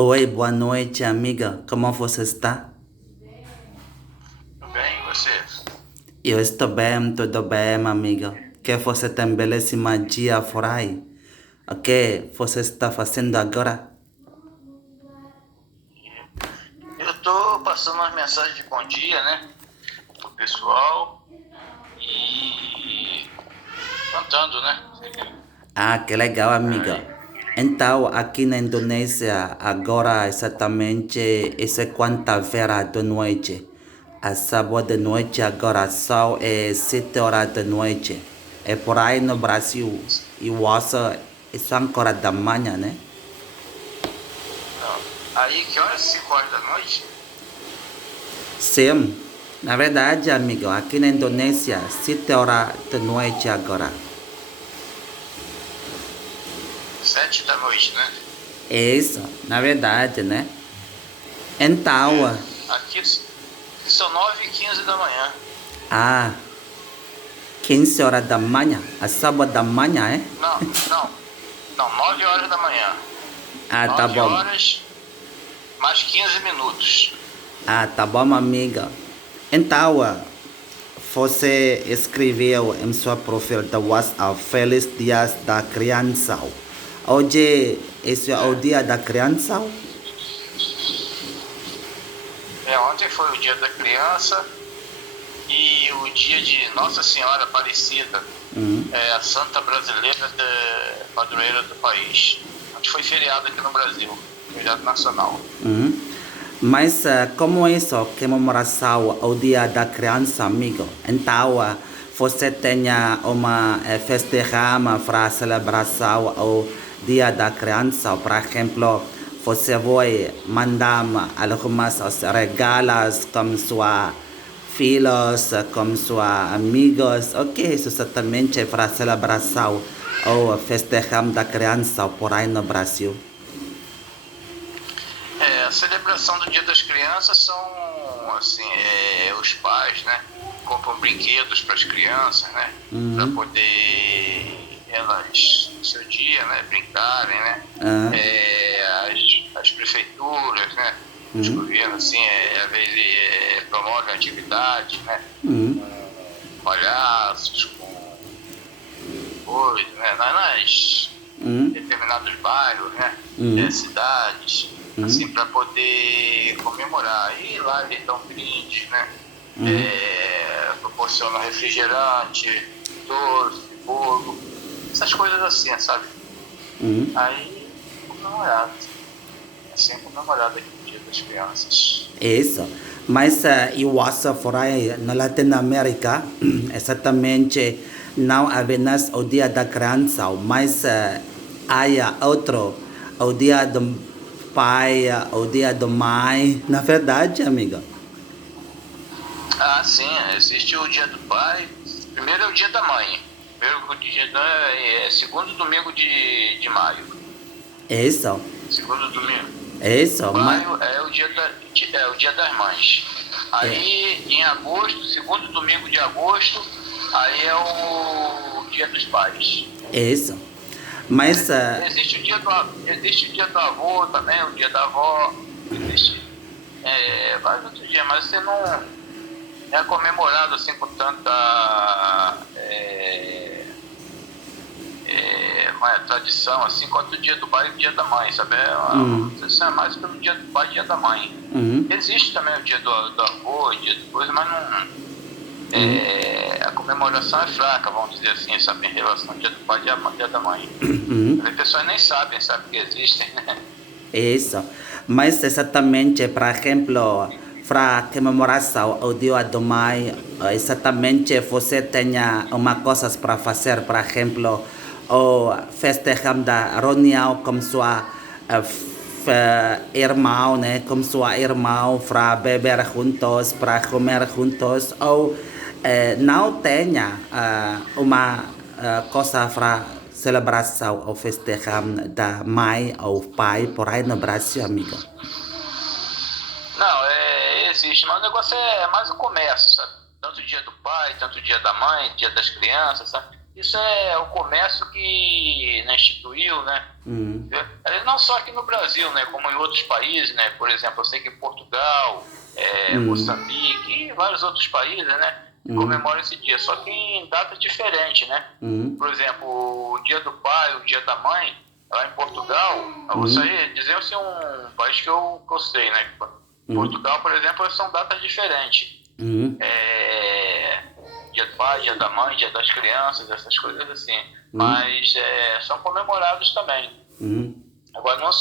Oi, boa noite, amiga. Como você está? Tudo bem, e você? Eu estou bem, tudo bem, amiga. Que você tem um belíssimo dia por aí. O que você está fazendo agora? Eu tô passando umas mensagens de bom dia, né, pro pessoal e cantando, né? Ah, que legal, amiga. Aí, Então, aqui na Indonésia, agora exatamente, isso é quarta-feira de noite. A sábado de noite, agora só é 7 horas da noite. É por aí no Brasil. E você, isso é agora da manhã, né? não. Aí, que horas? 5 horas da noite? Sim, na verdade, amigo, aqui na Indonésia, 7 horas da noite agora. 7 da noite, né? É isso, na verdade, né? Então, Aqui são 9h15 da manhã. ah, 15 horas da manhã, a sábado da manhã, é? Não, não, não, 9 horas da manhã. Ah, tá 9 bom. horas mais 15 minutos. Ah, tá bom, amiga. Então, você escreveu em seu perfil do WhatsApp Feliz Dias da Criança. Hoje, esse é o É, dia da criança? ontem foi o dia da criança e o dia de Nossa Senhora Aparecida. É a santa brasileira padroeira do país. Ontem foi feriado aqui no Brasil, feriado nacional. Uhum. Mas como isso, comemoração ao Dia da Criança, amigo? Então, você tem uma festejar para celebração ao Dia da Criança, por exemplo, você vai mandar algumas regalos como sua filhos, como sua amigos, ok, isso exatamente para celebração ou festejar da criança por aí no Brasil. A celebração do Dia das Crianças são, assim, os pais, né, compram brinquedos para as crianças, né, para Uhum. poder elas, no seu dia, né, brincarem, né. Ah, As prefeituras, né, os uhum. governos, assim, às vezes promovem atividades, né, Uhum. com palhaços, com coisas, né, em Uhum. determinados bairros, né, Uhum. cidades, assim, Uhum. para poder comemorar. E lá eles dão brindes, né, Uhum. proporcionam refrigerante, doce, bolo, essas coisas assim, sabe? Uhum. Aí, comemorado. É sempre comemorado aqui no Dia das Crianças. Isso. Mas eu acho por aí na Latinoamérica, exatamente, não apenas o Dia da Criança, mas há outro, o Dia do Pai, o Dia do Mãe. Na verdade, amiga. Ah, sim, existe o Dia do Pai. Primeiro é o Dia da Mãe. Primeiro o dia é segundo domingo de maio. Isso. Segundo domingo. Isso. Maio é o dia das mães. É, Aí em agosto, segundo domingo de agosto, aí é o dia dos pais. isso. Mas Existe o dia do avô também, o dia da avó, existe vários outros dias, mas você não é comemorado assim com tanta uma tradição assim quanto o dia do pai e o dia da mãe, sabe? Isso é mais pelo dia do pai e dia da mãe. uhum. Existe também o dia do avô, o dia de coisa, mas não, Uhum. a comemoração é fraca, vamos dizer assim, sabe, em relação ao dia do pai e dia da mãe. Uhum. As pessoas nem sabem, sabe que existem, né? Isso. Mas exatamente, por exemplo, para comemoração ao Dia do Mãe, exatamente você tenha uma coisa para fazer, por exemplo, ou festejando a reunião com sua irmão, né? Com sua irmã, para beber juntos, para comer juntos, ou não tenha uma coisa para celebração ou festejar da mãe ou pai por aí no Brasil, amiga. Não, existe, mas o negócio é mais o comércio, sabe? Tanto o dia do pai, tanto o dia da mãe, dia das crianças, sabe? isso é o comércio que, né, instituiu, né? Não só aqui no Brasil, né, como em outros países, né? Por exemplo, eu sei que em Portugal, Moçambique e vários outros países, né, comemoram esse dia, só que em datas diferentes, né? Por exemplo, o Dia do Pai, o Dia da Mãe, lá em Portugal, isso aí dizer-se um país que eu sei, né? Portugal, por exemplo, são datas diferentes. Dia do Pai, Dia da Mãe, Dia das Crianças, essas coisas assim. Mas são comemorados também. Agora, não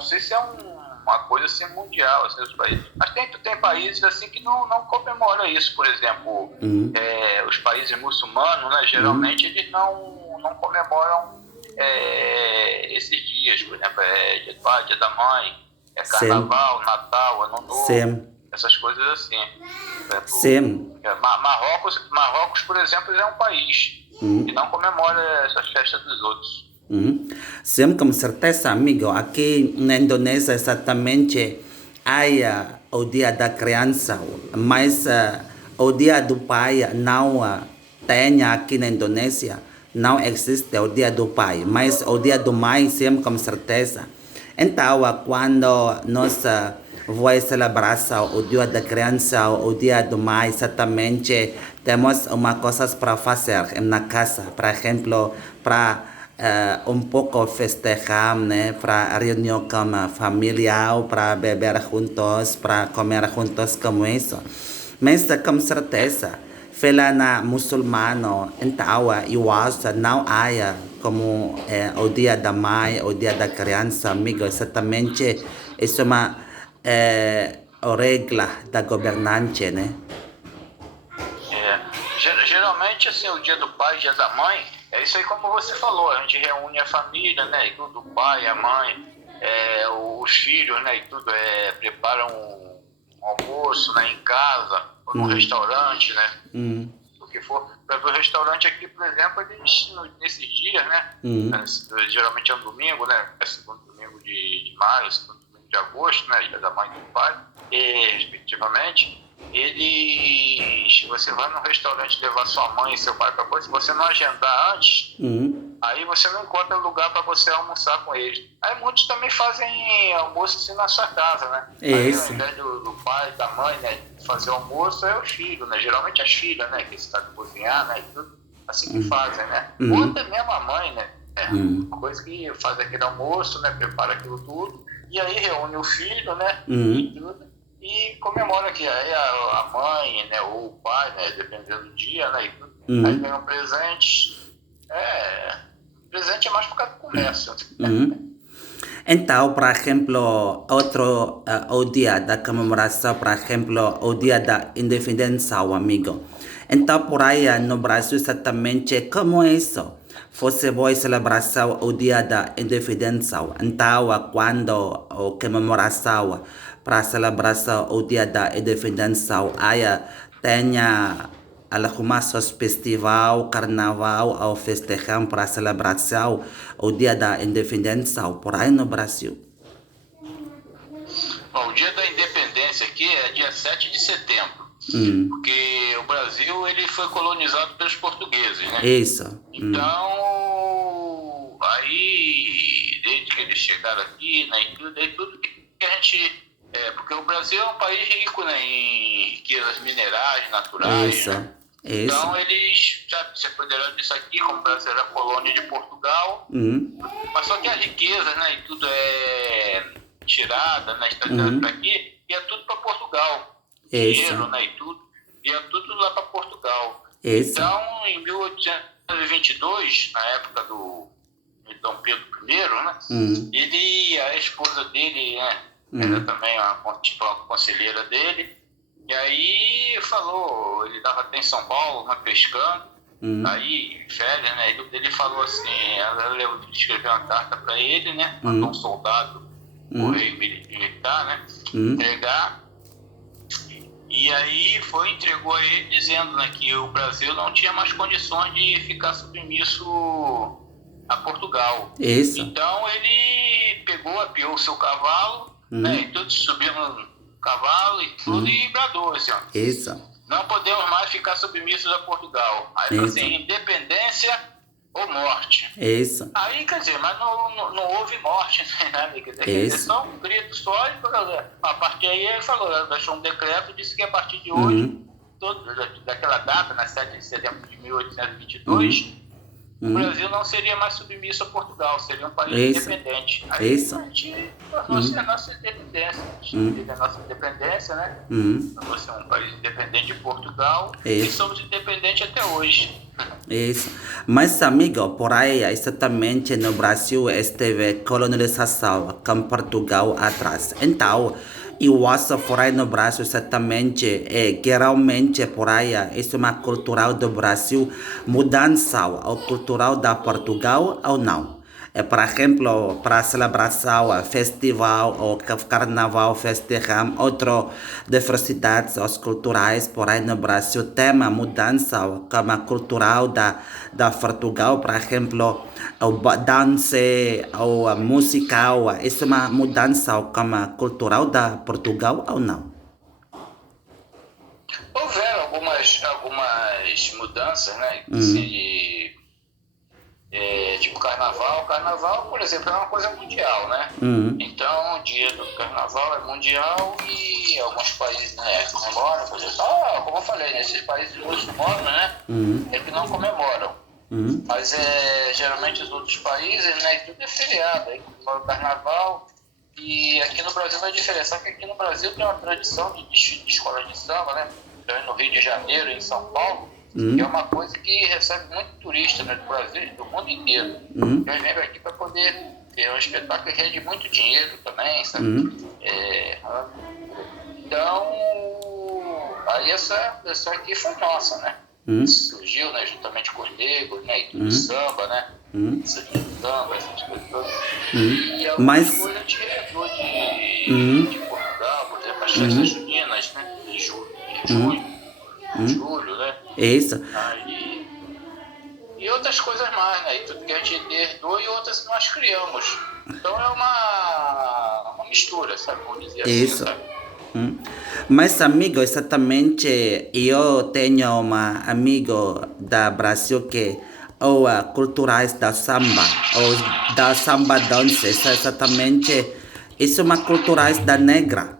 sei se é uma coisa assim mundial, assim, os países. Mas tem países assim que não comemoram isso. Por exemplo, os países muçulmanos, né, geralmente eles não comemoram esses dias. Por exemplo, Dia do Pai, Dia da Mãe, Carnaval, Natal, Ano Novo, essas coisas assim. Por exemplo, Marrocos, por exemplo, é um país que não comemora essas festas dos outros. Sim, com certeza, amigo. Aqui na Indonésia, exatamente, há o Dia da Criança, mas o Dia do Pai não tem aqui na Indonésia. Não existe o Dia do Pai, mas o Dia do Mãe, sim, com certeza. Então, quando nós vamos celebrar o Dia da Criança, o Dia do Mãe, exatamente, temos uma coisa para fazer na casa, por exemplo, para pouco festejar, né, para reunião com a família, para beber juntos, para comer juntos como isso. Mas com certeza, na muçulmano, então eu acho não há como o Dia da Mãe, o Dia da Criança, amigo, exatamente, isso é uma regra da governante, né? Geralmente, assim, o Dia do Pai, Dia da Mãe, é isso aí como você falou, a gente reúne a família, né, e tudo, o pai, a mãe, os filhos, né, e tudo, preparam um almoço, né, em casa, ou no restaurante, né, o que for. O restaurante aqui, por exemplo, eles, nesses dias, né, geralmente é um domingo, né, segundo domingo de maio, segundo domingo de agosto, né, Dia da Mãe e do Pai, respectivamente, você vai no restaurante levar sua mãe e seu pai para coisa, se você não agendar antes, aí você não encontra lugar para você almoçar com eles. Aí muitos também fazem almoço assim na sua casa, né? Aí ao invés do pai, da mãe, né, fazer o almoço, é o filho, né? Geralmente as filhas, né, que sabem cozinhar, né, e tudo, assim que fazem, né? Ou até mesmo a mãe, né? Coisa que faz aquele almoço, né, prepara aquilo tudo, e aí reúne o filho, né, e tudo. E comemora aqui, aí a mãe, né, ou o pai, né, dependendo do dia, né, aí ganham presentes. Presente é mais por causa do comércio. Então, por exemplo, o dia da comemoração, por exemplo, o dia da independência, amigo. Então, por aí no Brasil, exatamente como é isso? Você vai celebrar o dia da independência. Então, quando a comemoração para celebrar o dia da independência, aí tem algumas festival, carnaval ou festejar para celebração o dia da independência por aí no Brasil. Bom, o dia da independência aqui é dia 7 de setembro, porque o Brasil ele foi colonizado pelos portugueses, né? Isso. Então, aí, desde que eles chegaram aqui, né, e tudo que a gente... porque o Brasil é um país rico, né, em riquezas minerais, naturais. Isso. Né? Então, eles já se apoderaram disso aqui, como o Brasil era colônia de Portugal, mas só que a riqueza, né, e tudo é tirada, né, está tirada para aqui, e é tudo para Portugal. Dinheiro, né, e tudo, e é tudo lá para Portugal. Então, em 1822, na época do Dom Pedro I, né, a esposa dele, né, era também uma conselheira dele, e aí falou, ele estava até em São Paulo, pescando, aí, férias, né, ele falou assim, ela escreveu uma carta para ele, né, mandou um soldado, correio militar, né, entregar, e aí entregou a ele dizendo, né, que o Brasil não tinha mais condições de ficar submisso a Portugal. Então ele apiou o seu cavalo, né, e todos subiram no cavalo e tudo, e bradou assim, ó. não podemos mais ficar submissos a Portugal. Aí falou assim, independência ou morte. Isso. Aí, quer dizer, mas não houve morte, né? Quer dizer, só um grito só, e a partir aí ele falou, deixou um decreto, disse que a partir de hoje, daquela data, na 7 de setembro de 1822, o Brasil não seria mais submisso a Portugal, seria um país independente. Aí a gente tornou-se a nossa independência. A gente teve a nossa independência, né? Tornou-se um país independente de Portugal e somos independentes até hoje. Isso. Mas, amigo, por aí, exatamente no Brasil esteve colonização com Portugal atrás. Então, eu acho por aí no Brasil exatamente, geralmente por aí, isso é uma cultural do Brasil, mudança ao cultural da Portugal ou não? Por exemplo, para celebração, festival ou carnaval, festejam outras diversidades culturais por aí no Brasil. Tema mudança como cultural da Portugal, por exemplo, o dança ou musical. Isso é uma mudança como cultural da Portugal ou não? Houveram algumas mudanças, né? Tipo carnaval. Carnaval, por exemplo, é uma coisa mundial, né? Então, o dia do carnaval é mundial e alguns países, né, comemoram, por exemplo, como eu falei, nesses países muçulmanos, né? É que não comemoram. Mas geralmente os outros países, né, tudo é feriado, aí comemora o carnaval. E aqui no Brasil não é diferente, só que aqui no Brasil tem uma tradição de desfile de escola de samba, né? Então, no Rio de Janeiro, em São Paulo, que é uma coisa que recebe muito turista, né, do Brasil e do mundo inteiro. Eles vêm aqui para poder ter um espetáculo que rende muito dinheiro também, sabe? Então, aí essa aqui foi nossa, né? Surgiu, né, juntamente com os negros, né, e tudo samba, né? Samba, essas coisas todas. E algumas coisas a gente herdou de Portugal, por exemplo, as festas juninas, né? De julho, né? Isso. Aí, e outras coisas mais, né? E tudo que a gente herdou e outras nós criamos. Então é uma mistura, sabe? Vamos dizer isso. assim, sabe? Mas, amigo, exatamente, eu tenho um amigo da Brasil que ou culturais da samba, ou da samba dança, exatamente, isso é uma culturais da negra.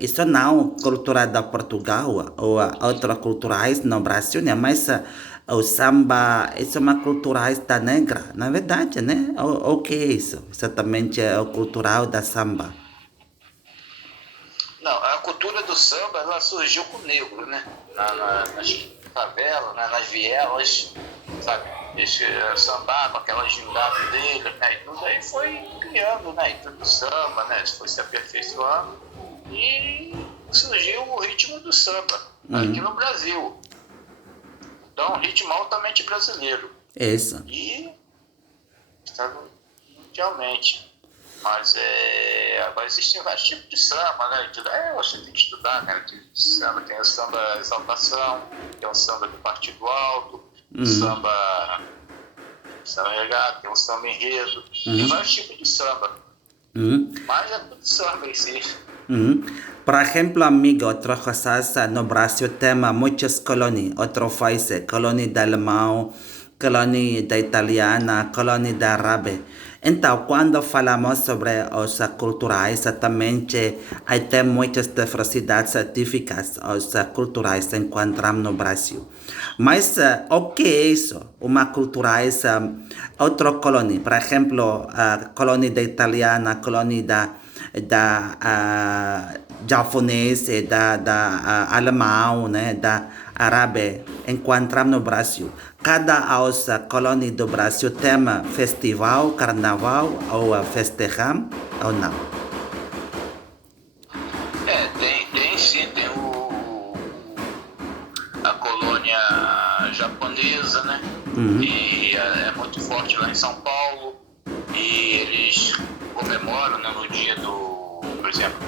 Isso não cultura da Portugal ou outras culturais no Brasil, né? Mas o samba, isso é uma culturais da negra, na verdade, né? O que é isso? Exatamente é o cultural da samba. Não, a cultura do samba, ela surgiu com o negro, né? Nas favelas, né? Nas vielas, sabe? Esse samba com aquelas gingadas dele, né? E tudo aí foi criando, né? E tudo samba, né? Foi se aperfeiçoando e surgiu o ritmo do samba aqui no Brasil. Então, um ritmo altamente brasileiro. Isso. E está mundialmente. Mas agora existem vários tipos de samba, né? Você tem que estudar, né? Tem o samba exaltação, tem o samba do partido alto, samba regado, tem o samba enredo, tem vários tipos de samba. Mas é tudo samba em si. Por exemplo, amigo, outras coisas no Brasil tem muitas colônias, outros países, colônia da alemão, colônia da italiana, colônia da árabe. Então, quando falamos sobre os culturais, exatamente, aí tem muitas diversidades típicas, os culturais que encontramos no Brasil. Mas o que é isso? Uma culturais, outra colônia, por exemplo, a colônia da italiana, a colônia da japonês, da alemão, né, da árabe, encontramos no Brasil. Cada colônia do Brasil tem festival, carnaval, ou festejam, ou não? Tem sim, tem a colônia japonesa, né? E é muito forte lá em São Paulo. E eles comemoram, né, no dia por exemplo,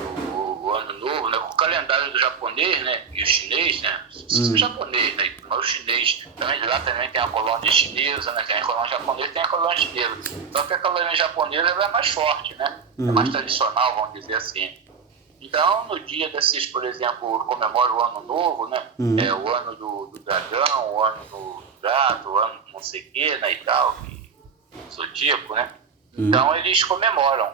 do Ano Novo, né? O calendário do japonês, né? E o chinês, né? O japonês, né? Mas o chinês, lá também tem a colônia chinesa, né? Tem a colônia japonesa e tem a colônia chinesa. Só que a colônia japonesa ela é mais forte, né? É mais tradicional, vamos dizer assim. Então, no dia desses, por exemplo, comemora o Ano Novo, né? O ano do dragão, o ano do gato, o ano do não sei o quê, né, e tal, zodíaco, né? Então, eles comemoram.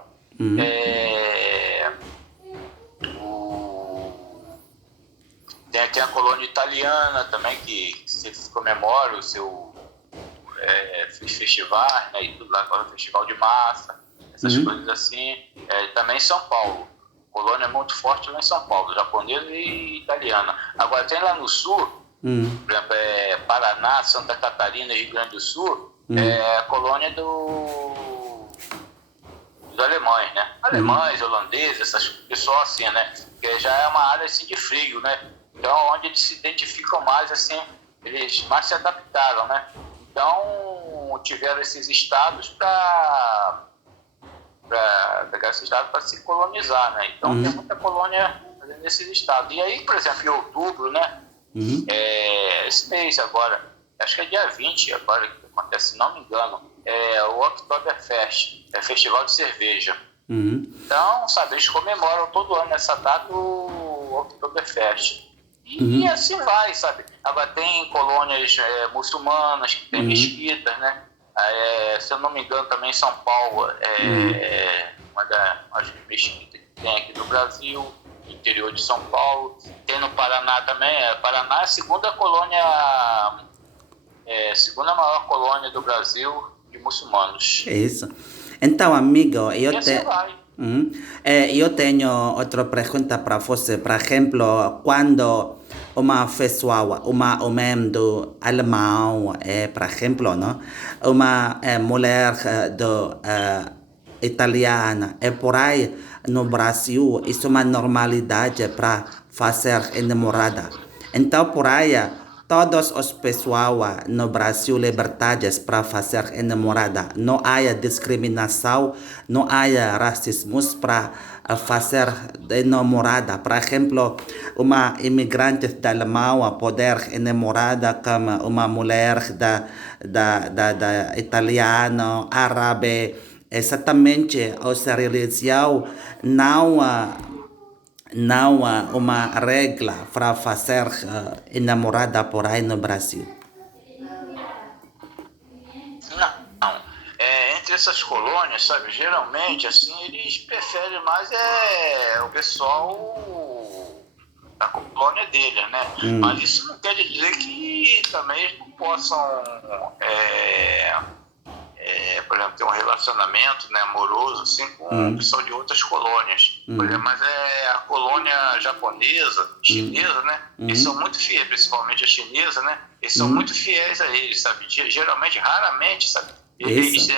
Tem a colônia italiana também, que se comemora o seu festivais, né, e tudo lá, agora o festival de massa, essas coisas assim. Também São Paulo. Colônia é muito forte lá em São Paulo, japonesa e italiana. Agora tem lá no sul, por exemplo, Paraná, Santa Catarina e Rio Grande do Sul, a colônia dos alemães, né? Alemães, holandeses, essas pessoas assim, né? Que já é uma área assim de frio, né? Então, onde eles se identificam mais, assim, eles mais se adaptaram, né? Então, tiveram esses estados para pegar esses estados para se colonizar, né? Então, tem muita colônia nesses estados. E aí, por exemplo, em outubro, né? Esse mês agora, acho que é dia 20 agora que acontece, se não me engano, o Oktoberfest, festival de cerveja. Então, sabe, eles comemoram todo ano nessa data o Oktoberfest. E assim vai, sabe? Agora tem colônias muçulmanas, que tem mesquitas, né? Se eu não me engano, também São Paulo uma das mesquitas que tem aqui no Brasil, no interior de São Paulo. Tem no Paraná também. Paraná é a segunda maior colônia do Brasil de muçulmanos. Isso. Então, amigo, Assim vai. eu tenho outra pergunta para você. Por exemplo, quando uma pessoa, uma homem do alemão, por exemplo, não? Uma mulher italiana, por aí no Brasil, isso é uma normalidade para fazer namorada. Então, por aí, todas as pessoas no Brasil liberdades para fazer namorada. Não há discriminação, não há racismo para fazer namorada. Por exemplo, uma imigrante da Alemanha poder namorada com uma mulher da italiana, árabe. Exatamente, a religião não há uma regra para fazer namorada por aí no Brasil. Não. Entre essas colônias, sabe, geralmente, assim, eles preferem mais o pessoal da colônia deles, né? Mas isso não quer dizer que também eles não possam, por exemplo, ter um relacionamento, né, amoroso, assim, com o pessoal de outras colônias. Por exemplo, mas a colônia japonesa, chinesa, né? Eles são muito fiéis, principalmente a chinesa, né? Eles são muito fiéis a eles, sabe? Geralmente, raramente, sabe? Eles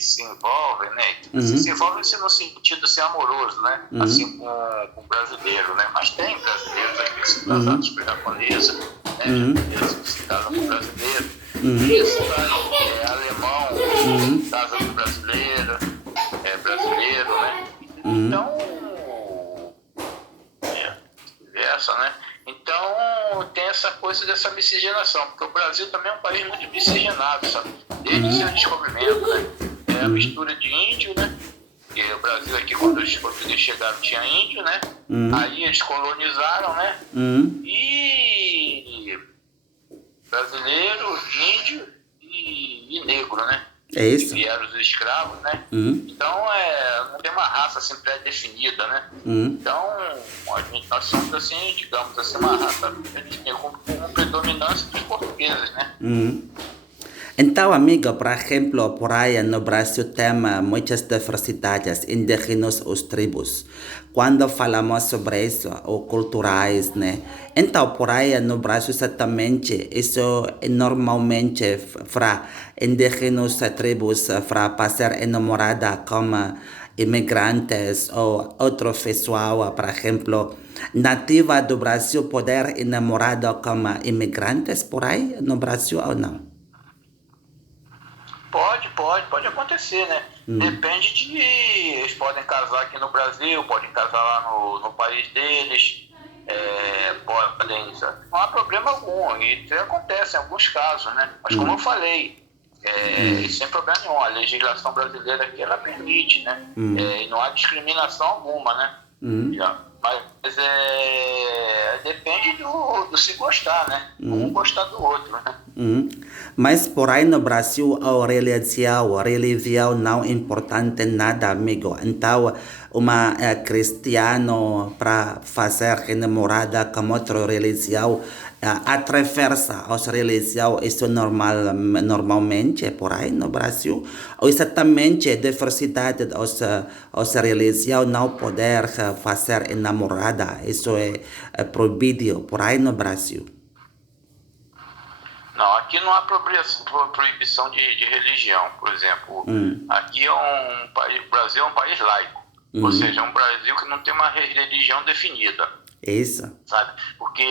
se envolvem, né? Se envolvem no sentido assim, amoroso, né? Assim com o brasileiro, né? Mas tem brasileiros aqui que são casados com japonesa, né? Japoneses que se casam com brasileiro. Isso, alemão casa com brasileiro, brasileiro, né? Então, né? Então, tem essa coisa dessa miscigenação, porque o Brasil também é um país muito miscigenado, sabe? Desde o seu descobrimento, né? É a mistura de índio, né? Porque o Brasil aqui, quando os portugueses chegaram, tinha índio, né? Aí eles colonizaram, né? E brasileiro, índio e negro, né? É isso. Que vieram os escravos, né? Então, não tem uma raça assim pré-definida, né? Então, nós somos assim, digamos assim, uma raça com predominância dos portugueses, né? Então, amigo, por exemplo, por aí no Brasil tem muitas diversidades indígenas ou tribos. Quando falamos sobre isso, ou culturais, né? Então, por aí no Brasil, exatamente, isso normalmente para indígenas tribos, para passar namorada como imigrantes ou outro pessoal, por exemplo, nativa do Brasil, poder namorada como imigrantes por aí no Brasil ou não? Pode acontecer, né? Depende de... Eles podem casar aqui no Brasil, podem casar lá no país deles, podem... Não há problema algum, e isso acontece em alguns casos, né? Mas como eu falei, Sem problema nenhum. A legislação brasileira aqui, ela permite, né? E não há discriminação alguma, né? Mas depende do se gostar, né? Um gostar do outro, né? Mas por aí no Brasil, a religião não é importante nada, amigo. Então, uma cristiano para fazer namorada com outra religião, atravessa as religiões, isso normalmente por aí no Brasil. Ou exatamente a diversidade das religiões não poder fazer namorada, isso é proibido por aí no Brasil. Não, aqui não há proibição de religião, por exemplo. Aqui é um país, o Brasil é um país laico, ou seja, é um Brasil que não tem uma religião definida. Isso. Sabe? Porque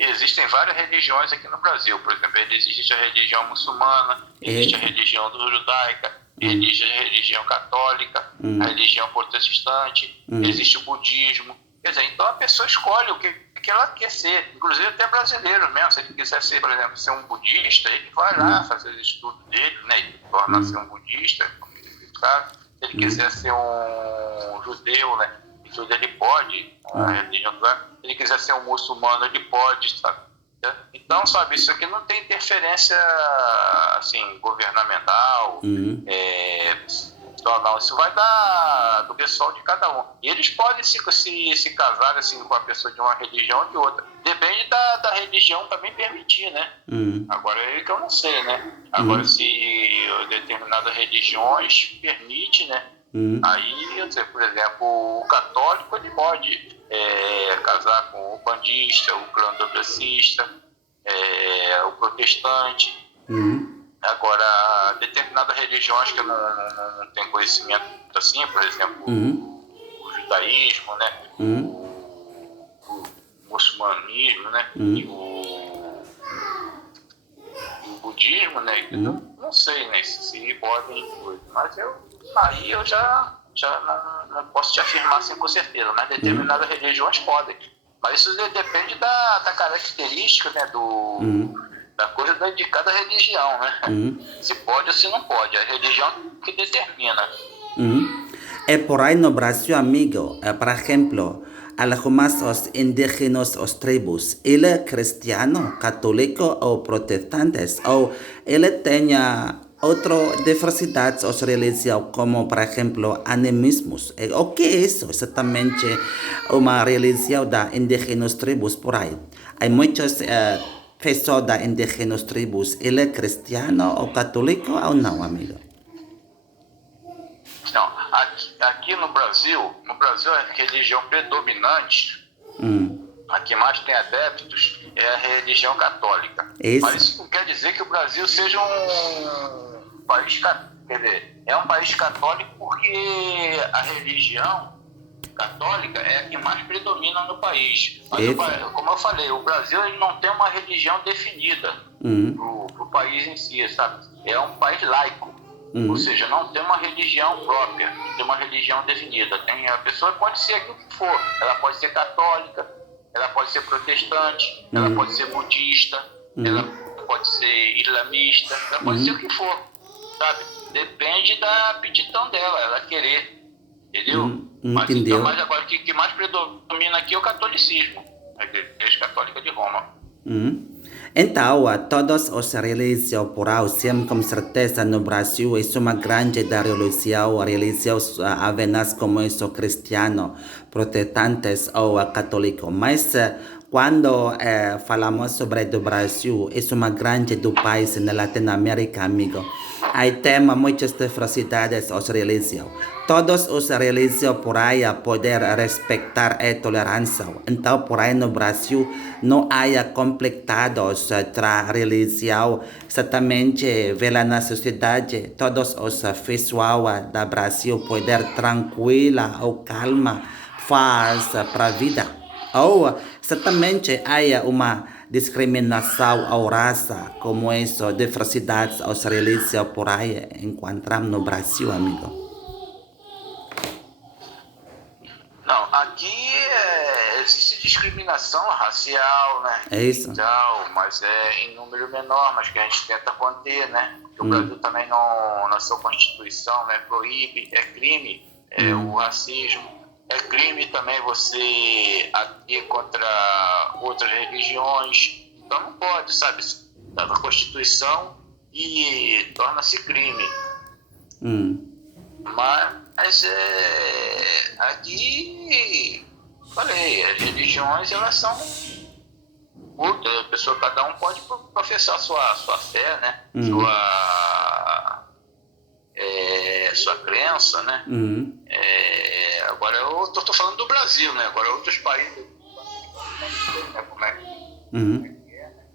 existem várias religiões aqui no Brasil, por exemplo, existe a religião muçulmana, existe a religião judaica, existe a religião católica, a religião protestante, existe o budismo. Quer dizer, então a pessoa escolhe o que ela quer ser, inclusive até brasileiro mesmo. Se ele quiser ser, por exemplo, ser um budista, ele vai lá fazer os estudos dele, né? Ele torna-se um budista, se ele quiser ser um judeu, né? Isso ele pode, a religião, se ele quiser ser um muçulmano, ele pode, sabe? Então, sabe, isso aqui não tem interferência, assim, governamental, não, isso vai do pessoal de cada um. E eles podem se casar assim, com a pessoa de uma religião ou de outra. Depende da religião também permitir, né? Agora é que eu não sei, né? Agora, se determinadas religiões permite, né? Aí, eu sei, por exemplo, o católico ele pode casar com o bandista, o candomblessista, o protestante. Agora, determinadas religiões que eu não tenho conhecimento assim, por exemplo, o judaísmo, né? O muçulmanismo, né? E o budismo, né? Não sei, né? Se podem, mas aí eu já não posso te afirmar assim com certeza, mas determinadas religiões podem. Mas isso depende da característica, né? Da coisa de cada religião, né? Se pode ou se não pode. A religião que determina. Por aí no Brasil, amigo, por exemplo, algumas os indígenas, os tribos, ele é cristiano, católico ou protestantes, ou ele tem outras diversidades ou religiões, como, por exemplo, animismos. O que é isso? Exatamente uma religião da indígenas tribos por aí. Há muitas pessoas da indígenas tribos, ele é cristiano ou católico ou não, amigo? Não, aqui no Brasil a religião predominante, a que mais tem adeptos, é a religião católica. Isso. Mas isso não quer dizer que o Brasil seja um país católico. Quer dizer, é um país católico porque a religião católica é a que mais predomina no país. Mas, como eu falei, o Brasil ele não tem uma religião definida para o país em si, sabe? É um país laico. Ou seja, não tem uma religião própria, não tem uma religião definida. A pessoa pode ser aquilo que for. Ela pode ser católica, ela pode ser protestante, ela pode ser budista, ela pode ser islamista, ela pode ser o que for, sabe? Depende da aptidão dela, ela querer, entendeu? Mas agora o que mais predomina aqui é o catolicismo, a Igreja Católica de Roma. Então, todas as religiões por aí, com certeza no Brasil, é uma grande da religiões apenas como isso, cristiano, protestantes ou católico. Mas quando falamos sobre o Brasil, é uma grande do país na Latinoamérica, amigo. Aí tem muitas diversidades as religiões. Todas as religiões por aí poder respeitar a tolerância. Então, por aí no Brasil, não há conflitados entre a religião. Exatamente, vê na sociedade, todos os pessoal do Brasil poder tranquila ou calma faz para a vida. Ou exatamente há uma discriminação ou raça, como isso, diversidades ou religiões por aí encontramos no Brasil, amigo. Não, aqui existe discriminação racial, né? É isso. Então, mas é em número menor, mas que a gente tenta conter, né? Porque o Brasil também não, na sua Constituição, né, proíbe, é crime o racismo. É crime também você agir contra outras religiões. Então não pode, sabe? Está na Constituição e torna-se crime. Mas aqui, falei, as religiões, elas são cultas. A pessoa, cada um pode professar sua fé, né? Sua crença, né? Agora eu tô falando do Brasil, né? Agora outros países, né? Como é que é, né?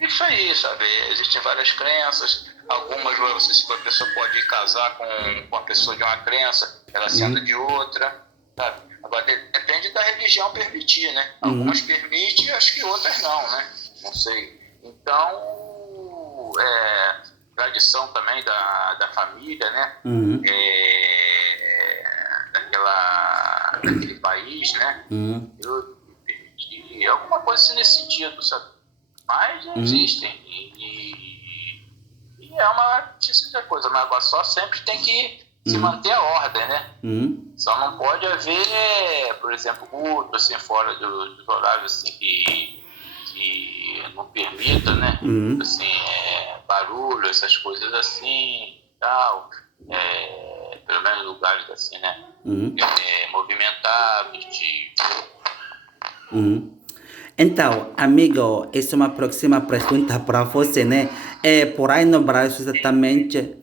Isso aí, sabe? Existem várias crenças. Algumas a pessoa pode casar com uma pessoa de uma crença, ela sendo de outra, sabe? Agora depende da religião permitir, né? Algumas permitem, acho que outras não, né? Não sei. Então, tradição também da família, né? Daquele país, né? Eu permiti alguma coisa assim nesse sentido, sabe? Mas existem e é uma coisa, mas agora só sempre tem que se manter a ordem, né? Só não pode haver, por exemplo, culto assim fora dos horários assim que não permita, né? Assim, barulho, essas coisas assim, tal, pelo menos lugares assim, né? Movimentados, Então, amigo, essa é uma próxima pergunta para você, né? Por aí no Brasil, exatamente,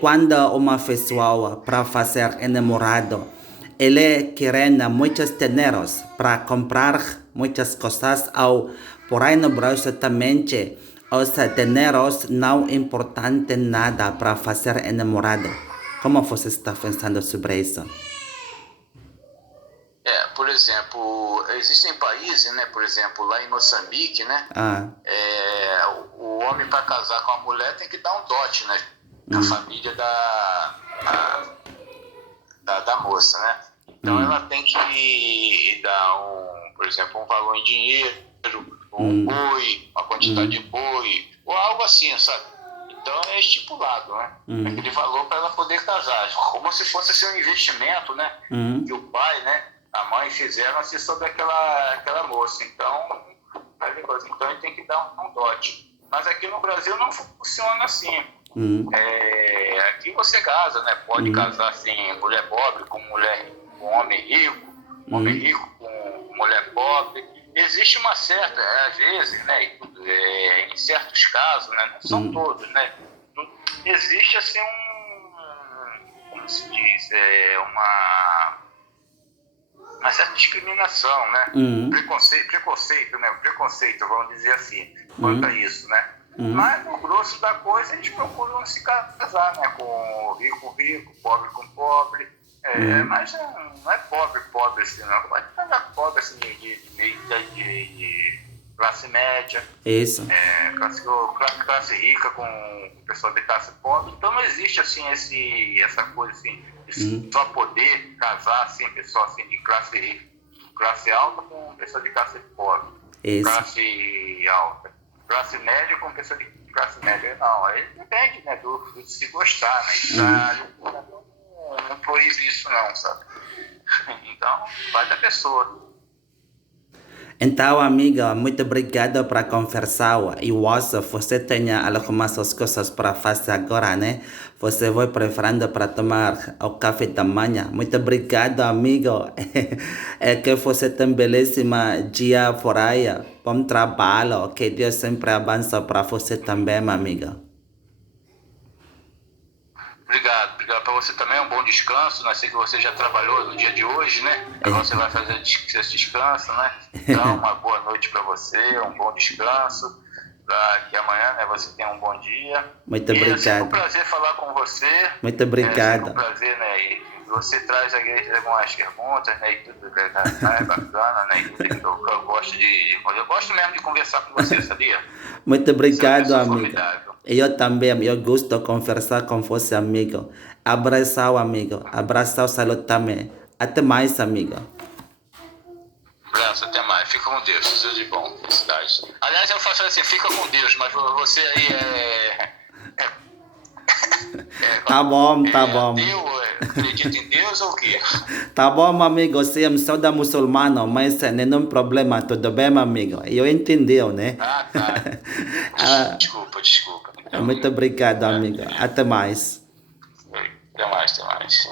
quando uma pessoa para fazer namorado, ele quer muitos dinheiros para comprar muitas coisas, ou por aí no Brasil, exatamente, os dinheiros não importam nada para fazer namorado. Como você está pensando sobre isso? Por exemplo, existem países, né? Por exemplo, lá em Moçambique, né? O homem para casar com a mulher tem que dar um dote, né? Na família da moça, né? Então ela tem que dar por exemplo, um valor em dinheiro, um boi, uma quantidade de boi, ou algo assim, sabe? Então é estipulado, né? Aquele valor para ela poder casar, como se fosse assim, um investimento, né? Que o pai, né? A mãe fizeram assim sobre aquela moça. Então ele tem que dar um dote. Mas aqui no Brasil não funciona assim. Aqui você casa, né? Pode casar assim, mulher pobre com homem rico, homem rico com mulher pobre. Existe uma certa, às vezes, né? Em certos casos, né? Não são todos, né? Existe assim como se diz, uma certa discriminação, né? Preconceito, né? Preconceito, vamos dizer assim, quanto a isso, né? Mas no grosso da coisa eles procuram se casar, né? Com rico, pobre com pobre. Mas não é pobre assim, não. Pode casar pobre assim, de classe média. Isso. Classe rica com pessoa de classe pobre. Então não existe assim essa coisa assim. Só poder casar assim, pessoa assim, de classe alta com pessoa de classe pobre. Isso. Classe alta. Classe média com pessoa de classe média. Não, aí depende, né, do se gostar, né? Não proíbe isso não, sabe? Então, vai da pessoa. Então, amiga, muito obrigado para conversar. Eu acho que você tem algumas coisas para fazer agora, né? Você vai preparando para tomar o café da manhã. Muito obrigado, amigo. Que você tenha um belíssimo dia por aí. Bom trabalho. Que Deus sempre abençoe para você também, minha amiga. Obrigado para você também, um bom descanso, né? Sei que você já trabalhou no dia de hoje, né? Agora você vai fazer esse descanso, né? Então, uma boa noite para você, um bom descanso, para que amanhã, né, você tenha um bom dia. Muito obrigado. É sempre um prazer falar com você. Muito obrigado. É sempre um prazer, né? E você traz aqui algumas perguntas, né? E tudo, né? É bacana, né? E tudo eu gosto eu gosto mesmo de conversar com você, sabia? Muito obrigado, amigo. Formidável. Eu também, eu gosto de conversar com você, amigo. Abraço, amigo. Abraço, saúde também. Até mais, amigo. Abraço, até mais. Fica com Deus, tudo de bom. Felicidade. Aliás, eu faço assim, fica com Deus, mas você aí Tá bom, tá bom. ateu, acredita em Deus ou o quê? Tá bom, meu amigo, sim, sou da muçulmana, mas nenhum problema, tudo bem, meu amigo? Eu entendi, né? Ah, tá. Desculpa. Então, Muito obrigado, amigo. Até mais. até mais.